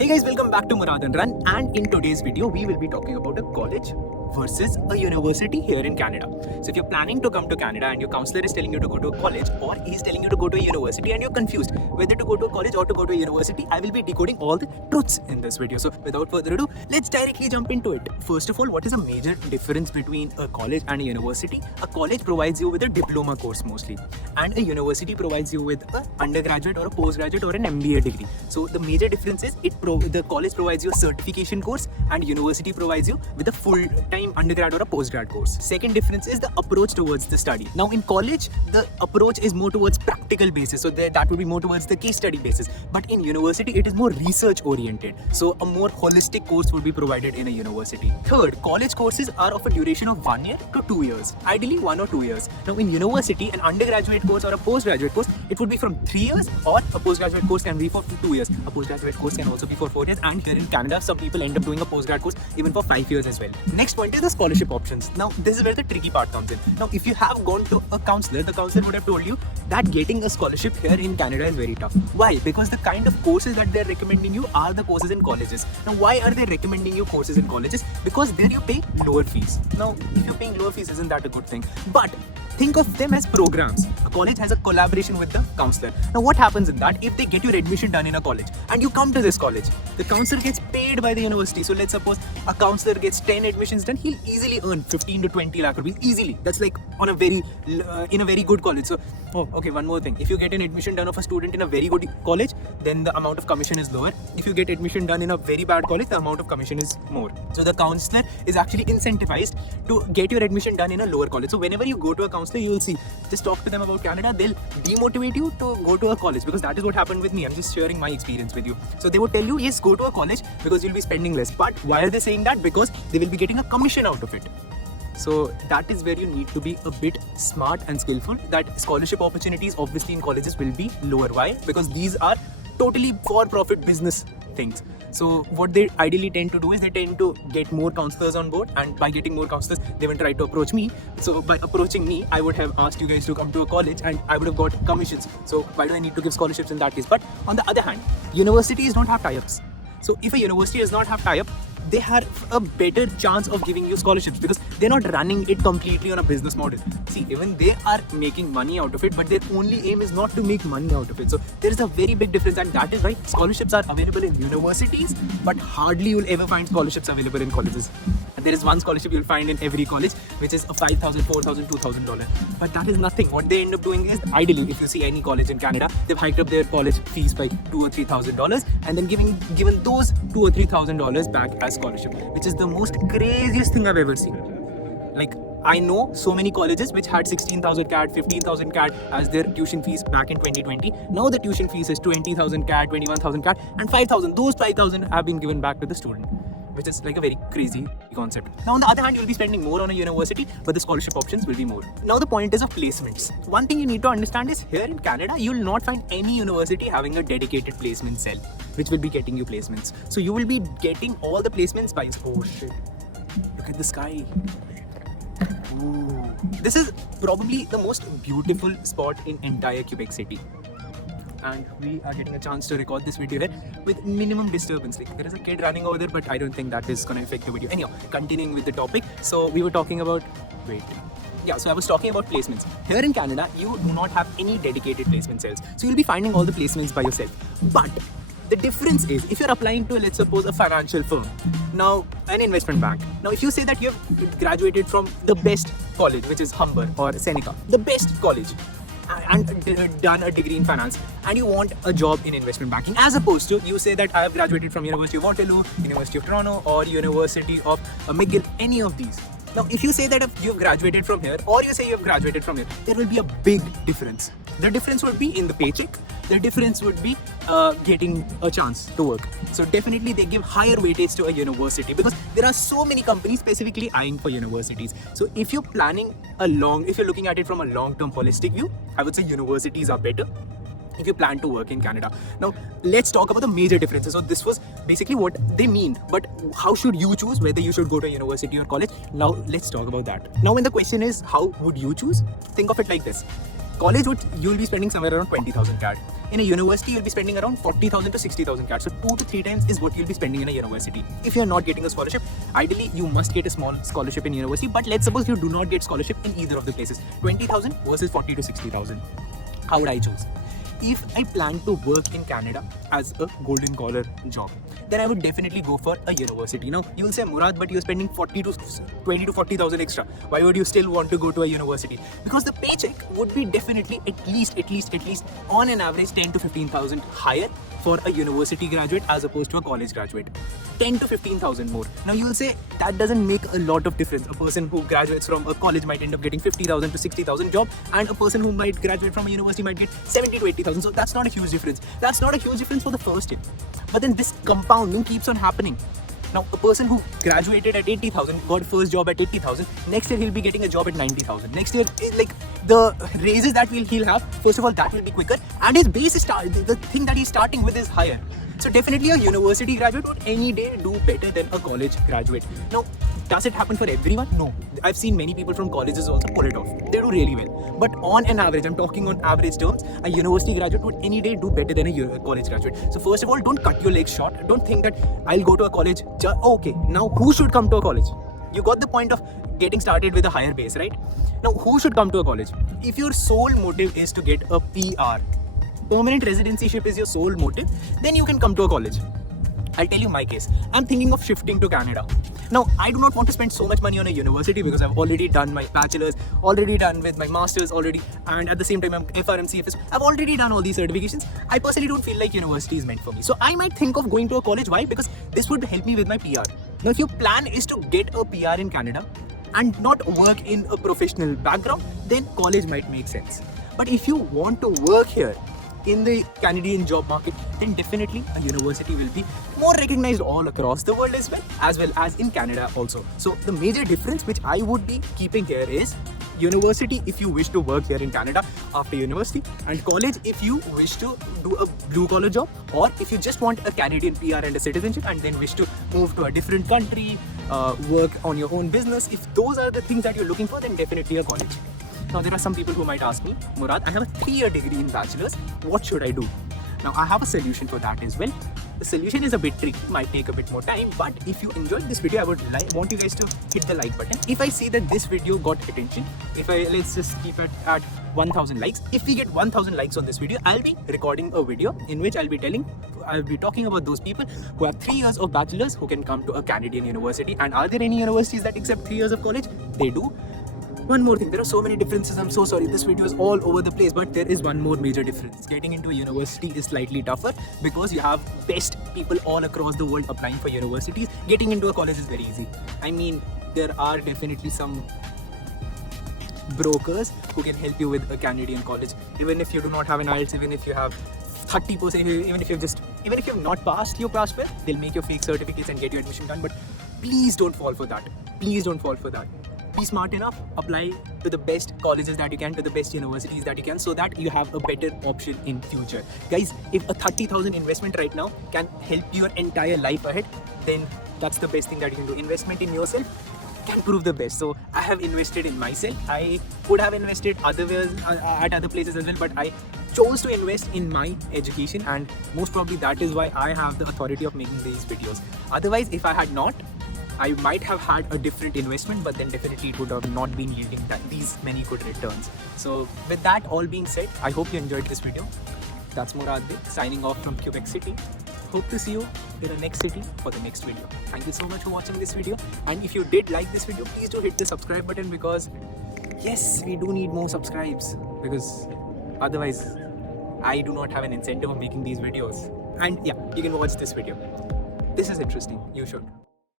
Hey guys, welcome back to Murad and Run, and in today's video we will be talking about a college versus a university here in Canada. So if you're planning to come to Canada and your counselor is telling you to go to a college, or he's telling you to go to a university and you're confused whether to go to a college or to go to a university, I will be decoding all the truths in this video. So without further ado, let's directly jump into it. First of all, what is a major difference between a college and a university? A college provides you with a diploma course mostly, and a university provides you with an undergraduate or a postgraduate or an MBA degree. So the major difference is the college provides you a certification course and university provides you with a full-time undergrad or a postgrad course. Second difference is the approach towards the study. Now in college, the approach is more towards practical basis, so that would be more towards the case study basis. But in university, it is more research oriented, so a more holistic course would be provided in a university. Third, college courses are of a duration of 1 year to 2 years, ideally 1 or 2 years. Now in university, an undergraduate course or a postgraduate course, it would be from 3 years, or a postgraduate course can be for 2 years. A postgraduate course can also be for 4 years, and here in Canada, some people end up doing a postgrad course even for 5 years as well. Next point is the scholarship options. Now this is where the tricky part comes in. Now if you have gone to a counselor, the counselor would have told you that getting a scholarship here in Canada is very tough. Why? Because the kind of courses that they're recommending you are the courses in colleges. Now why are they recommending you courses in colleges? Because there you pay lower fees. Now if you're paying lower fees, isn't that a good thing? But think of them as programs. A college has a collaboration with the counselor. Now what happens in that? If they get your admission done in a college and you come to this college, the counselor gets paid by the university. So let's suppose a counselor gets 10 admissions done, he'll easily earn 15 to 20 lakh rupees easily. That's like on a very in a very good college. So okay, one more thing. If you get an admission done of a student in a very good college, then the amount of commission is lower. If you get admission done in a very bad college, the amount of commission is more. So the counselor is actually incentivized to get your admission done in a lower college. So whenever you go to a counselor, you will see, just talk to them about Canada, they'll demotivate you to go to a college, because that is what happened with me. I'm just sharing my experience with you. So they would tell you, yes, go to a college because you'll be spending less. But why are they saying that? Because they will be getting a commission out of it. So that is where you need to be a bit smart and skillful. That scholarship opportunities obviously in colleges will be lower. Why? Because these are totally for-profit business things. So what they ideally tend to do is they tend to get more counselors on board, and by getting more counselors, they will try to approach me. So by approaching me, I would have asked you guys to come to a college and I would have got commissions. So why do I need to give scholarships in that case? But on the other hand, universities don't have tie-ups. So if a university does not have tie-up, they have a better chance of giving you scholarships because they're not running it completely on a business model. See, even they are making money out of it, but their only aim is not to make money out of it. So there is a very big difference, and that is why scholarships are available in universities, but hardly you'll ever find scholarships available in colleges. And there is one scholarship you'll find in every college, which is a $5,000, $4,000, $2,000. But that is nothing. What they end up doing is, ideally, if you see any college in Canada, they've hiked up their college fees by $2,000 or $3,000, and then given those $2,000 or $3,000 back as scholarship, which is the most craziest thing I've ever seen. Like, I know so many colleges which had 16,000 CAD, 15,000 CAD as their tuition fees back in 2020. Now the tuition fees is 20,000 CAD, 21,000 CAD, and 5,000. Those 5,000 have been given back to the student, which is like a very crazy concept. Now on the other hand, you'll be spending more on a university, but the scholarship options will be more. Now the point is of placements. One thing you need to understand is, here in Canada, you will not find any university having a dedicated placement cell, which will be getting you placements. So you will be getting all the placements by, oh shit, look at the sky. Ooh. This is probably the most beautiful spot in entire Quebec City. And we are getting a chance to record this video here with minimum disturbance. Like, there is a kid running over there, but I don't think that is going to affect the video. Anyhow, continuing with the topic. So we were talking about, so I was talking about placements. Here in Canada, you do not have any dedicated placement cells. So you'll be finding all the placements by yourself. But the difference is, if you're applying to, let's suppose, a financial firm, now an investment bank. Now if you say that you've graduated from the best college, which is Humber or Seneca, the best college, and done a degree in finance, and you want a job in investment banking, as opposed to you say that I have graduated from University of Waterloo, University of Toronto, or University of McGill, any of these. Now if you say that you've graduated from here, or you say you've graduated from here, there will be a big difference. The difference would be in the paycheck. The difference would be getting a chance to work. So definitely they give higher weightage to a university, because there are so many companies specifically eyeing for universities. So if you're planning if you're looking at it from a long-term holistic view, I would say universities are better if you plan to work in Canada. Now let's talk about the major differences. So this was basically what they mean, but how should you choose whether you should go to a university or college? Now let's talk about that. Now when the question is, how would you choose? Think of it like this. college, you'll be spending somewhere around 20,000 CAD. In a university, you'll be spending around 40,000 to 60,000 CAD. So 2 to 3 times is what you'll be spending in a university. If you're not getting a scholarship, ideally you must get a small scholarship in university. But let's suppose you do not get scholarship in either of the places. 20,000 versus 40 to 60,000. How would I choose? If I plan to work in Canada as a golden collar job, then I would definitely go for a university. Now you will say, Murad, but you're spending 20 to 40,000 extra. Why would you still want to go to a university? Because the paycheck would be definitely at least on an average 10 to 15,000 higher for a university graduate as opposed to a college graduate. 10 to 15,000 more. Now you will say that doesn't make a lot of difference. A person who graduates from a college might end up getting 50,000 to 60,000 job, and a person who might graduate from a university might get 70 to 80,000. So that's not a huge difference. That's not a huge difference for the first year. But then this compounding keeps on happening. Now, a person who graduated at 80,000 got first job at 80,000. Next year he'll be getting a job at 90,000. Next year, like the raises that he'll have, first of all, that will be quicker, and his base is the thing that he's starting with is higher. So definitely a university graduate would any day do better than a college graduate. Now, does it happen for everyone? No. I've seen many people from colleges also pull it off. They do really well. But on an average, I'm talking on average terms, a university graduate would any day do better than a college graduate. So first of all, don't cut your legs short. Don't think that I'll go to a college. Okay, now who should come to a college? You got the point of getting started with a higher base, right? Now, who should come to a college? If your sole motive is to get a PR, permanent residencyship is your sole motive, then you can come to a college. I'll tell you my case. I'm thinking of shifting to Canada. Now, I do not want to spend so much money on a university because I've already done my bachelor's, already done with my master's already, and at the same time I'm FRM, I've already done all these certifications. I personally don't feel like university is meant for me. So I might think of going to a college. Why? Because this would help me with my PR. Now, if your plan is to get a PR in Canada and not work in a professional background, then college might make sense. But if you want to work here in the Canadian job market, then definitely a university will be more recognized all across the world as well as in Canada also. So the major difference which I would be keeping here is university if you wish to work here in Canada after university, and college if you wish to do a blue collar job, or if you just want a Canadian PR and a citizenship and then wish to move to a different country, work on your own business. If those are the things that you're looking for, then definitely a college. Now, there are some people who might ask me, Murad, I have a 3-year degree in bachelor's. What should I do? Now, I have a solution for that as well. The solution is a bit tricky, might take a bit more time, but if you enjoyed this video, I would want you guys to hit the like button. If I see that this video got attention, let's just keep it at 1,000 likes. If we get 1,000 likes on this video, I'll be recording a video in which I'll be talking about those people who have 3 years of bachelor's who can come to a Canadian university. And are there any universities that accept 3 years of college? They do. One more thing, there are so many differences. I'm so sorry, this video is all over the place, but there is one more major difference. Getting into a university is slightly tougher because you have best people all across the world applying for universities. Getting into a college is very easy. I mean, there are definitely some brokers who can help you with a Canadian college. Even if you do not have an IELTS, even if you have 30%, even if you've not passed your class well, they'll make your fake certificates and get your admission done. But please don't fall for that. Please don't fall for that. Be smart enough, apply to the best colleges that you can, to the best universities that you can, so that you have a better option in future. Guys, if a 30,000 investment right now can help your entire life ahead, then that's the best thing that you can do. Investment in yourself can prove the best. So I have invested in myself. I could have invested at other places as well, but I chose to invest in my education, and most probably that is why I have the authority of making these videos. Otherwise, if I had not, I might have had a different investment, but then definitely it would have not been yielding these many good returns. So with that all being said, I hope you enjoyed this video. That's Murad signing off from Quebec City. Hope to see you in the next city for the next video. Thank you so much for watching this video. And if you did like this video, please do hit the subscribe button, because yes, we do need more subscribes, because otherwise I do not have an incentive of making these videos. And yeah, you can watch this video. This is interesting. You should.